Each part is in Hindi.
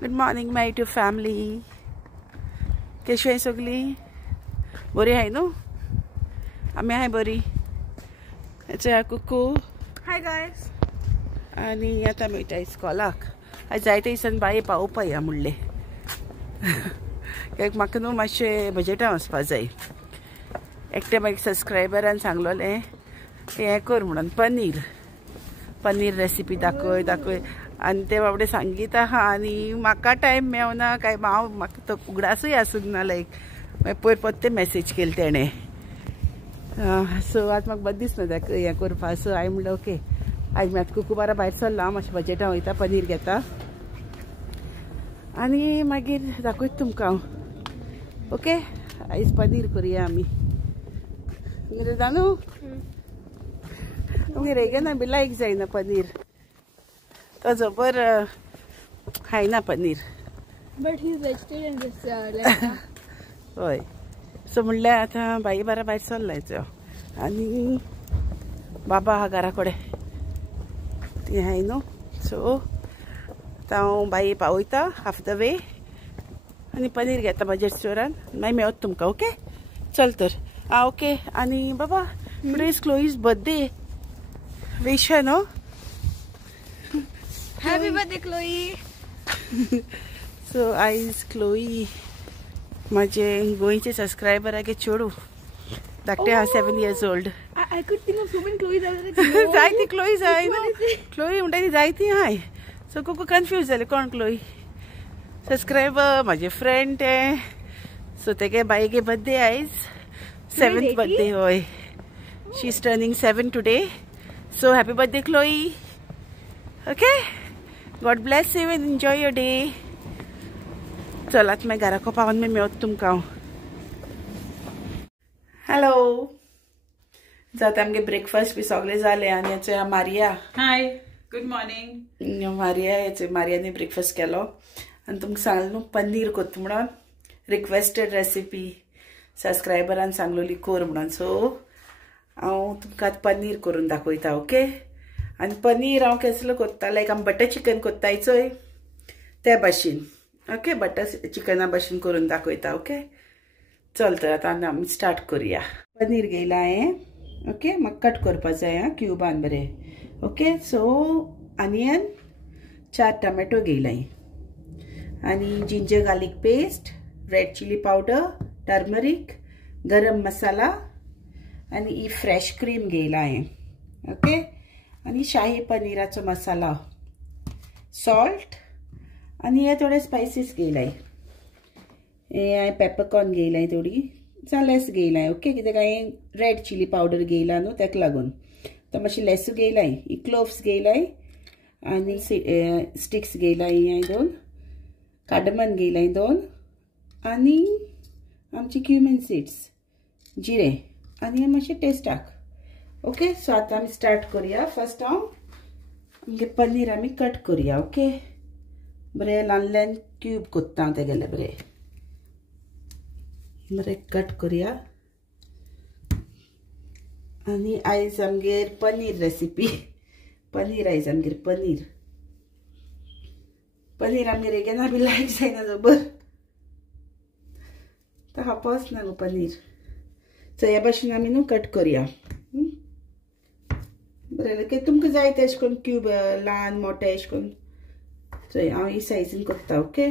Good morning my to family. कशी आहे सगळी? बरी आहे न्हू? आम्ही आहे बरी. याचे कुकू हाय गायस. आणि आता मेळटा इस्कॉलाक. आज जायते दिसान बाये पावोवपा या म्हणले. कित्याक म्हाका न्हू मातशें बजेटान वचपा जाय. एकटे म्हाका सबस्क्रायबरान सांगलोलें हें कर म्हणून पनीर रेसिपी दाखय आनी ते बाबडे सांगीत आहा आनी म्हाका टायम मेवना काय. हांव म्हाका तो उगडासूय आसूंक ना. लायक मागीर पयर पत्ते मॅसेज केली तेणें. सो आज म्हाका बरें दिसना तेका हें करपा. सो हांवें म्हणलें ओके आयज म्हाका कुकू बारा भायर सरला. हांव मातशें बजेटान वयता, पनीर घेता आनी मागीर दाखयता तुमकां हांव. ओके आयज पनीर करुया आमी. कितें जाणू तुमगे रेगेना बी लायक जायना पनीर. तो जबर खायना paneer. But he is vegetarian. हय. सो म्हणल्यार आतां बाई बारा भायर सरलायचो आनी बाबा आहा घरा कडेन. ती हाय न्हू. सो आतां हांव बाई पावयता हाफ द वे आनी पनीर घेता बजेट स्टोरान. मागीर मेवता तुमकां. ओके चल तर. ओके. आनी बाबा today is Chloe's birthday. Wish her नो. Happy birthday Chloe. सो आयज क्लोई माझे गोंयचे सबस्क्रायबरागे चेडू धाकटे आहा 7 years old. I could think of so many Chloe's. जायती क्लोई जाय न्हू. क्लोई म्हणटा ती जायती हाय. सो खूब कन्फ्यूज जालें कोण क्लोई. सबस्क्रायबर म्हाजे फ्रेंड ते. सो तेगे बायगे बर्थडे आयज 7th बर्थडे. होय. She is turning 7 today. So happy birthday Chloe. Okay God bless you and enjoy your day. चल आतां मागीर घरा पावन मागीर मेवता तुमकां हांव. हॅलो. जाता आमगे ब्रेकफास्ट बी सगळें जालें आनी हेचो मारिया. Hi good morning. मारियाने ब्रेकफास्ट केलो आनी तुमकां सांगलें न्हू पनीर कोत्ता म्हणून. रिक्वेस्टेड रेसिपी सबस्क्रायबरान सांगलोली कोर म्हणून. सो हांव तुमकां आतां पनीर करून दाखयता. ओके. आनी पनीर हांव कसलो कोत्ता लायक आमी बटर चिकन कोत्ताय चोय त्या भाशेन. ओके बटर चिकना भाशेन करून दाखयता. ओके चल तर आतां आमी स्टार्ट करुया. पनीर घेयला हांवें. ओके म्हाका कट करपा जाय क्यूबान बरें. ओके सो ऑनियन 4 टोमॅटो घेयलाय आनी ginger garlic paste, red chilli powder, turmeric, garam masala आनी ही फ्रेश क्रीम घेयला हांवें. ओके आनी शाही पनीराचो मसाला, सॉल्ट आनी हे थोडे स्पायसीस घेयलाय. हे हांवें पेपरकॉर्न घेयलाय थोडी लेस घेयलाय. ओके कित्याक हांवें रेड चिली पावडर घेयला न्हू तेका लागून. तो मातशी लेस घेयलाय. ही क्लोव्स घेयलाय आनी स्टिक्स घेयलाय हांवें 2. कार्डमन घेयलाय 2 आनी आमची क्युमिन सीड्स जिरे आनी हे मातशें टेस्टाक. ओके सो आतां आमी स्टार्ट करुया. फर्स्ट हांव आमगे पनीर आमी कट करुया. ओके बरें ल्हान ल्हान क्यूब कोत्ता हांव तेगेले बरें कट करुया. आनी आयज आमगेर पनीर रेसिपी. पनीर आयज आमगेर पनीर आमगेर हेगेना बी लायक जायना जबर. तो खावपाच ना गो पनीर. सो ह्या भाशेन आमी न्हू कट करुया. बरें तुमकां जाय ते अशें करून क्यूब ल्हान मोठे अशें करून. सो हांव ही सायजीन कोत्ता. ओके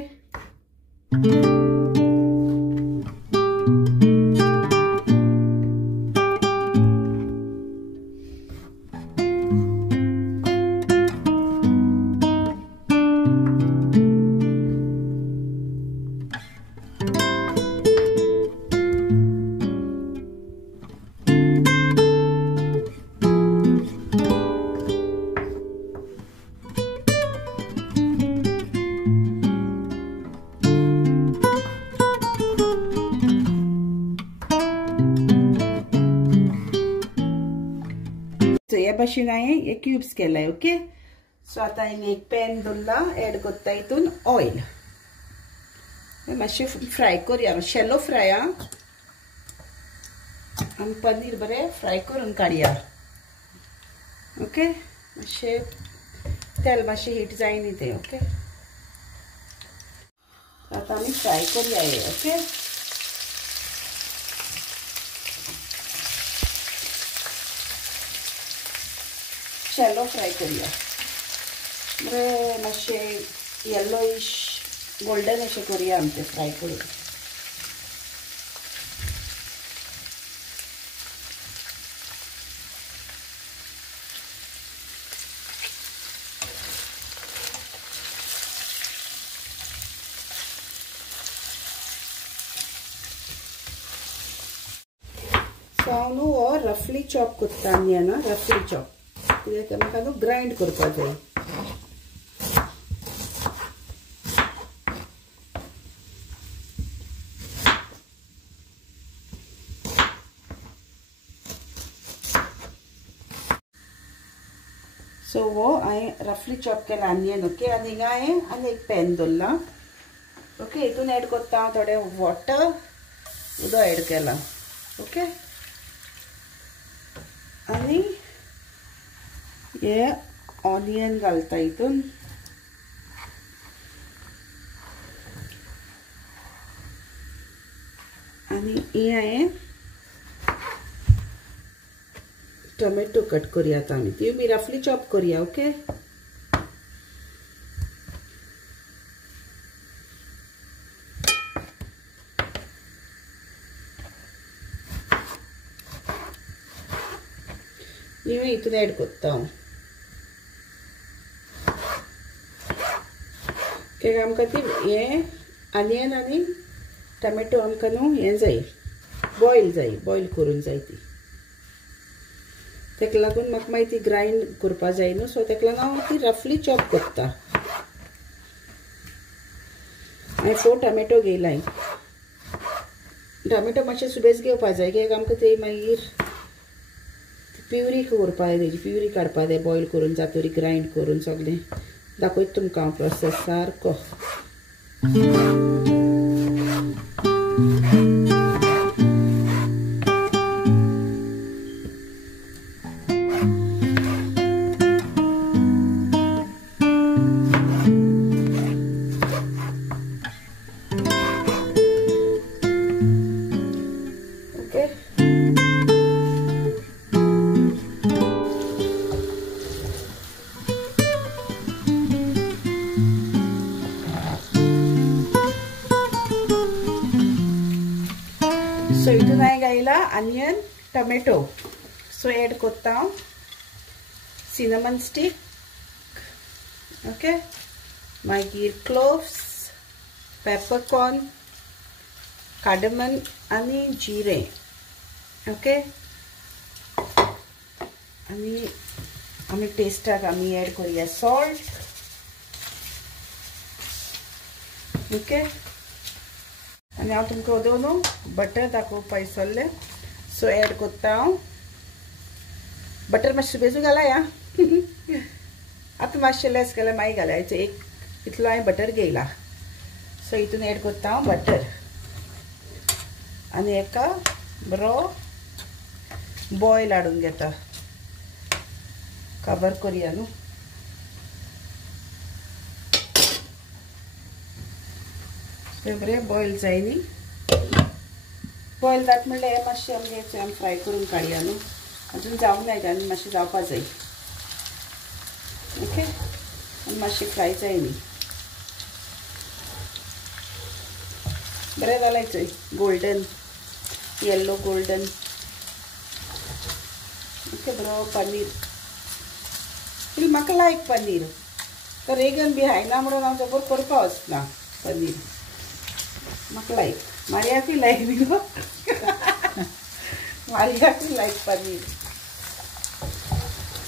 ह्या भाशेन हांवें हे क्यूब्स केलाय. ओके सो आतां हांवें एक पॅन दवरला. एड कोत्ता हितून ऑयल. मातशें फ्राय करुया. शॅलो फ्राय आनी पनीर बरें फ्राय करून काडया. ओके मातशें तेल मातशें हीट जाय न्ही तें. ओके आता आमी फ्राय करूया हे. ओके, शॅलो फ्राय करूया. बरें मातशें येल्लोइश गोल्डन अशें करूया आमी ते फ्राय करून. सो हांव न्हू हो रफली चॉप करता ऑनियन, रफली चॉप, कित्याक म्हाका न्हू ग्रायंड करपाक जाय. सो वो हांवें रफली चॉप केला ऑनियन. ओके, आनी हिंगा हांवें आनी एक पॅन दवरला. ओके, हितून एड करता हांव थोडे वॉटर, उदक एड केला. ओके, आनी हे ऑनियन घालता हितून. आनी हे हांवें टोमॅटो कट करूया आता आमी, ती बी रफली चॉप करूया. ओके, हितून एड करता हांव. कित्याक आमकां ती हे ऑनियन आनी टोमॅटो आमकां न्हू हें जाय, बॉयल करून जाय ती. तेका लागून म्हाका मागीर ती ग्रायंड करपा जाय न्हू, सो तेका लागून हांव ती रफली चॉप करता. हांवें 4 टोमॅटो घेयलाय. टोमॅटो मातशे सुबेज घेवपा जाय, कित्याक आमकां ते मागीर प्युरी करपा जाय, तेजी प्युरी काडपा जाय बॉयल करून, जातोरी ग्रायंड करून सगळें दाखयता तुमकां हांव प्रोसेस सारको. सो हितून हांवें घायला ऑनियन टोमॅटो. सो एड करता हांव सिनेमन स्टिक. ओके, मागीर क्लोव्स, पेपरकॉर्न, कार्डमन आनी जिरें. ओके, आनी आमी टेस्टाक आमी एड करूया सॉल्ट. ओके, आनी हांव तुमकां उदक न्हू बटर दाखोवपा विसरलें. सो एड करता हांव बटर. मातशें बेजू घालाय आं. आतां मातशें लेस केल्यार मागीर घालायचें. एक इतलो हांवें बटर घेयला. सो हितून एड करता हांव बटर आनी हेका बरो बॉयल हाडून घेता. कवर करूया न्हू. बरें बॉयल जाय न्ही. बॉयल जाता म्हणल्यार हे मातशें आमगे आमी फ्राय करून काडया न्हू. अजून जावंक नाय, आनी मातशें जावपा जाय. ओके, आनी मातशें फ्राय जाय न्ही. बरें घालायचें गोल्डन, येल्लो गोल्डन. ओके, बरो पनीर. म्हाका लायक पनीर. तर रेगन बी हायना म्हणून हांव जबर करपा वचना पनीर. म्हाका लायक, मारियाकूय लायक न्ही गो. मारियाकूय लायक पनीर.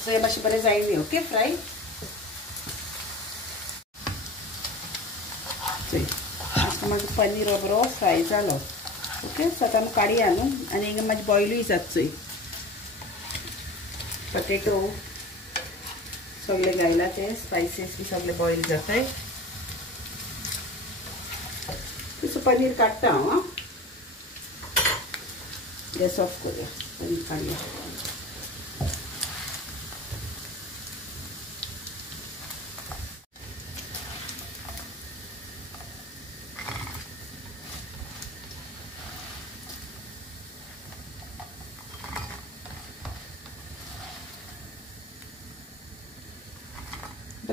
सो हे मातशें बरें जाय न्ही. Okay, fry. मागीर पनीर हो बरो फ्राय जालो. ओके, सो आतां आमी काडया न्हू. आनी हिंगा मातशें बॉयलूय जातचोय. पटेटो सगळे घायला, ते स्पायसीस बी सगळे बॉयल जाताय. तसं पनीर काडटा हांव. आं, गॅस ऑफ करूया. पनीर काडया.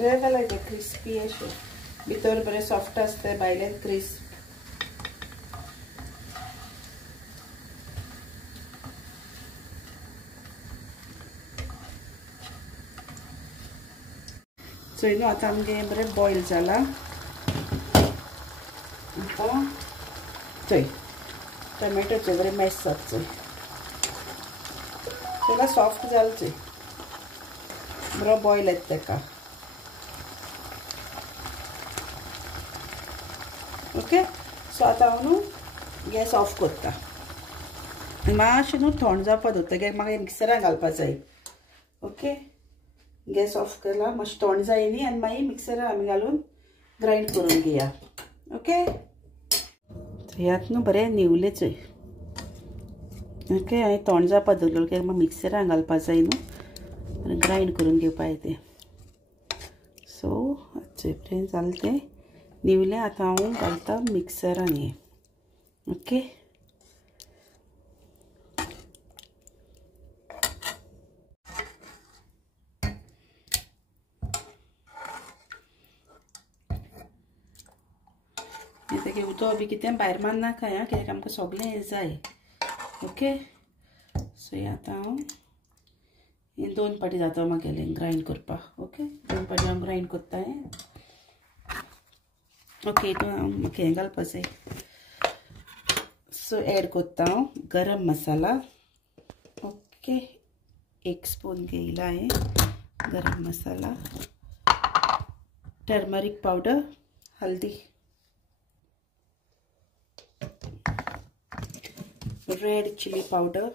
बरें जालें तें क्रिस्पी अशें भितर बरें सॉफ्ट आसता भायल्यान क्रिस्प चोय न्हू आतां आमगे बरें बॉयल जाला आतां चोय टोमॅटोचे बरें मॅश जाता चोय चला सॉफ्ट जालें चोय बरो बॉयल येता तेका ओके सो आतां हांव न्हू गॅस ऑफ करता मातशें न्हू थंड जावपा दवरता कित्याक म्हाका मिक्सरान घालपा जाय ओके गॅस ऑफ केला मातशें थंड जाय न्ही आनी मागीर मिक्सरान आमी घालून ग्रायंड करून घेया ओके ह्यात न्हू बरें निवलें चोय ओके हांवें थंड जावपा दवरलें कित्याक म्हाका मिक्सरान घालपा जाय न्हू आनी ग्रायंड करून घेवपा जाय तें सो चोय बरें जालें तें निवलें आतां हांव घालता मिक्सरान हें ओके तेगे उदक बी कितें भायर मारनाका आं कित्याक आमकां सगळें हें जाय ओके सो हें आतां हांव हें 2 पाटी जाता म्हागेलें ग्रायंड करपाक ओके 2 पाटी हांव ग्रायंड करता हें ओके हितून हांव म्हाका हें घालपा जाय सो एड करता हांव गरम मसाला ओके 1 स्पून घेयला हांवें गरम मसाला टर्मरीक पावडर हल्दी red chilli powder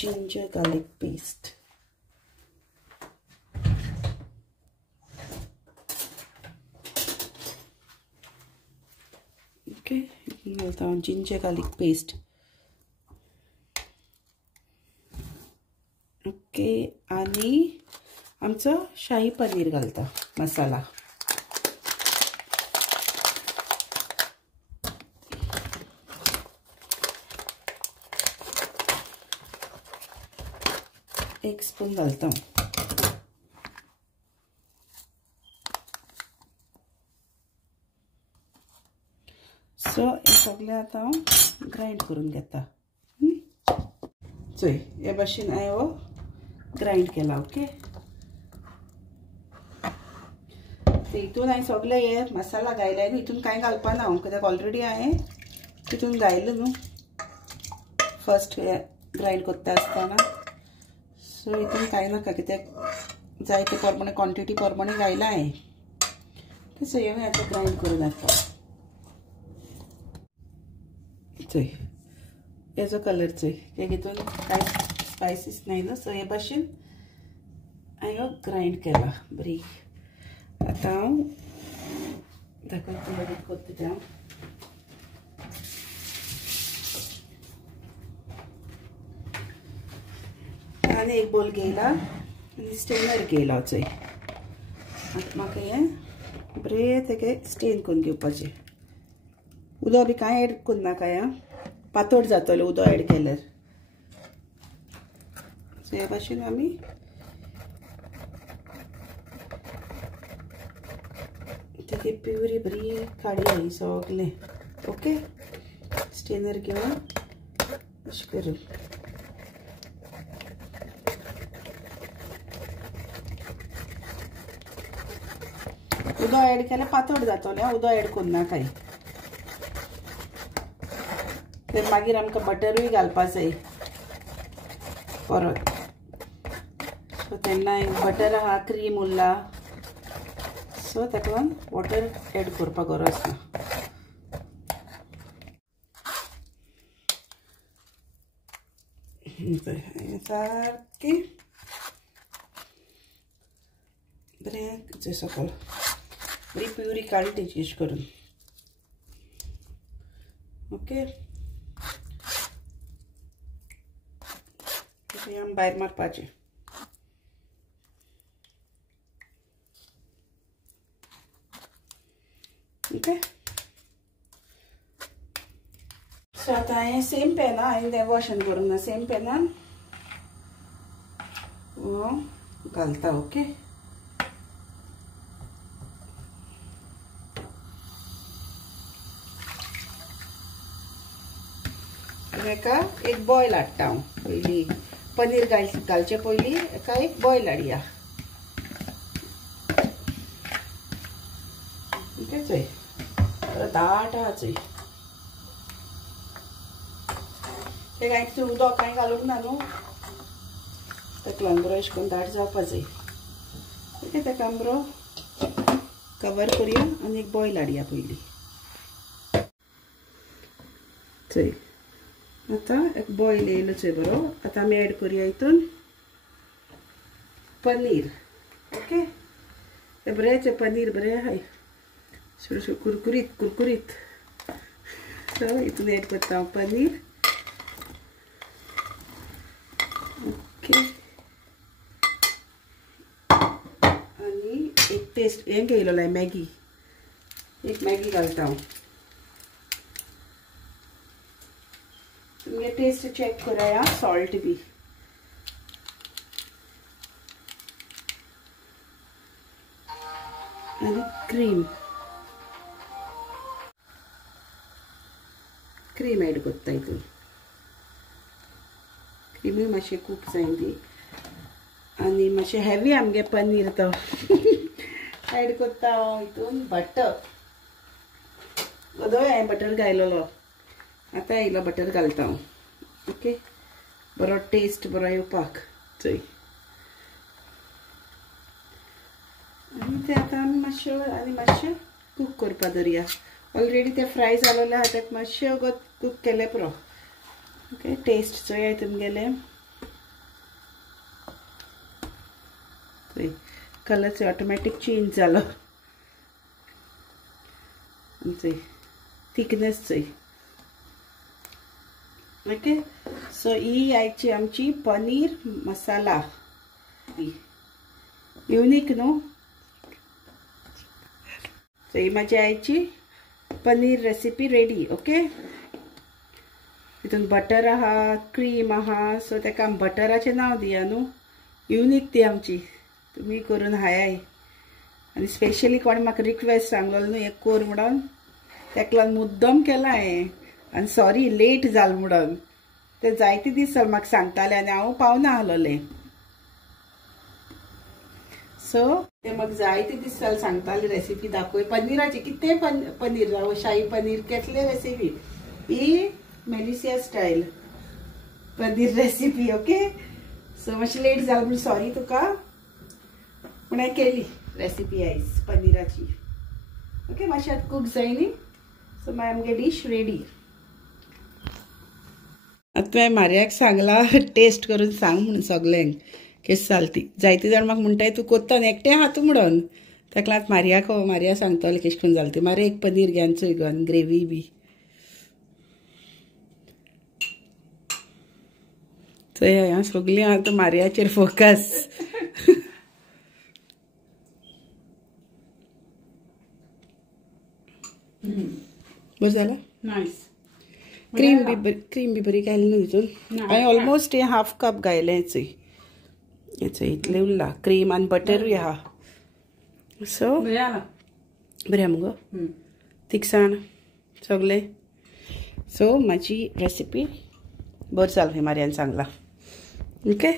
ginger garlic paste okay घालता ginger garlic paste ओके आणि आमचो शाही पनीर घालता मसाला एक स्पून घालता सो हे सगळें आतां हांव ग्रायंड करून घेता चोय हे भाशेन हांवें ग्रायंड केला ओके हितून हांवें सगळें हे मसाला घायला न्हू हितून कांय घालपाना हांव कित्याक ऑलरेडी हांवें तितून घायला न्हू फर्स्ट हे ग्रायंड करता आसतना सो हितून कांय नाका कित्याक जाय ते प्रमाणे क्वॉन्टिटी प्रमाणे घायला हांवें सो हे आतां ग्रायंड करून येता चोय हेजो कलर चोय कित्याक हितून कांय स्पायसीस नाय न्हू सो हे भाशेन हांवें ग्रायंड केला बरी आतां हांव दाखयता बरें करता तें हांव आनी एक बोल घेयला आनी स्टेनर घेयला चोय आतां म्हाका हें बरें तेगे स्टेन करून घेवपाचें उदक बी कांय एड करनाका आं पातळ जातलें उदक एड केल्यार सो हे भाशेन आमी तेगे प्युरी बरी काडया ही सगलें ओके स्टेनर घेवन अशें करून उदक एड केल्यार पातळ जातलें उदक एड करनाकाय तर मागीर आमकां बटरूय घालपा जाय परत सो तेन्ना बटर आहा क्रीम उरला सो ताका लागून वॉटर एड करपाक गरज ना सारकी बरें सकल बरी प्युरी काडी तेची अशी करून ओके भायर मारपाचें ओके सो आता हांवें सेम पॅना हांवें तें वॉशन करूंक ना सेम पॅनान घालता ओके एका एक बॉयल हाडटा हांव पयलीं पनीर घालचे पयलीं एका एक बॉयल हाडया ओके चोय दाट आहा चोय ते कांय तूं उदक कांय घालूंक ना न्हू ताका बरो अशें करून दाट जावपा जाय ओके ताका बरो कवर करुया आनी एक बॉयल हाडया पयलीं चोय आता एक बॉयल येयलो चोय बरो आतां आमी एड करुया हितून पनीर ओके हे बरें पनीर बरें आहाय थोडें कुरकुरीत कुरकुरीत सो हितून एड करता हांव पनीर ओके आनी एक टेस्ट हें घेयलो मॅगी एक मॅगी घालता हांव तुमगे टेस्ट चेक कराया सॉल्ट बी आनी क्रीम एड करता हितून क्रीमी मातशें कूक जाय ती आनी मातशें हेवी आमगे पनीर तो एड करता हांव हितून बटर गोदोय हांवें बटर घायलोलो आतां येयलो बटर घालता हांव ओके बरो टेस्ट बरो येवपाक चोय आनी ते आतां आमी मातशें कूक करपा दवरया ऑलरेडी ते फ्राय जालोले आहा ताका मातशें वगत कूक केले पुरो ओके टेस्ट चोया तुमगेले चोय कलर चोय ऑटोमॅटीक चेंज जालो चोय थिकनेस चोय ओके सो ही आयची आमची पनीर मसाला युनिक न्हू सो ही म्हाजी आयची पनीर रेसिपी रेडी ओके हितून बटर आहा क्रीम आहा सो ताका बटराचें नांव दिया न्हू युनिक ती आमची तुमी करून हाय आनी स्पेशली कोणी म्हाका रिक्वेस्ट सांगलो न्हू हें कोर म्हणून ताका लागून मुद्दम केला हांवें आनी सॉरी लेट जाल म्हणून ते जायते दीस जाल म्हाका सांगताले आनी हांव पावना आसलोलें सो ते म्हाका जायते दीस जाल सांगताले रेसिपी दाखय पनीराची कितें पनीर जावं शाही पनीर केसले रेसिपी ही मेलिसिया style paneer recipe okay so मातशें लेट जाल म्हण सॉरी तुका पूण हांवें केली रेसिपी आयज पनीराची ओके मातशें आतां कूक जाय न्ही सो मागीर आमगे डीश रेडी आतां हांवें म्हाऱ्याक सांगला टेस्ट करून सांग म्हणून सगल्यांक केस जालती जायते जाण म्हाका म्हणटाय तूं कोत्ता एकटें आहा तूं म्हणून ताका लागून मारया सांगतलें केश करून जालें तें मारे एक पनीर घेवन चोय गो आनी ग्रेवी बी चोय हांव सगलीं आतां मारयाचेर फोकस बरें जालां नायस क्रीम बी बरी घायली न्हू हितून हांवें ऑलमोस्ट हें हाफ कप घायलें चोय हेचो इतलें उरलां क्रीम आनी बटरूय आहा सो बरें मुगो तिखसाण सगलें सो म्हाजी रेसिपी बरी जाली मारयान सांगला ओके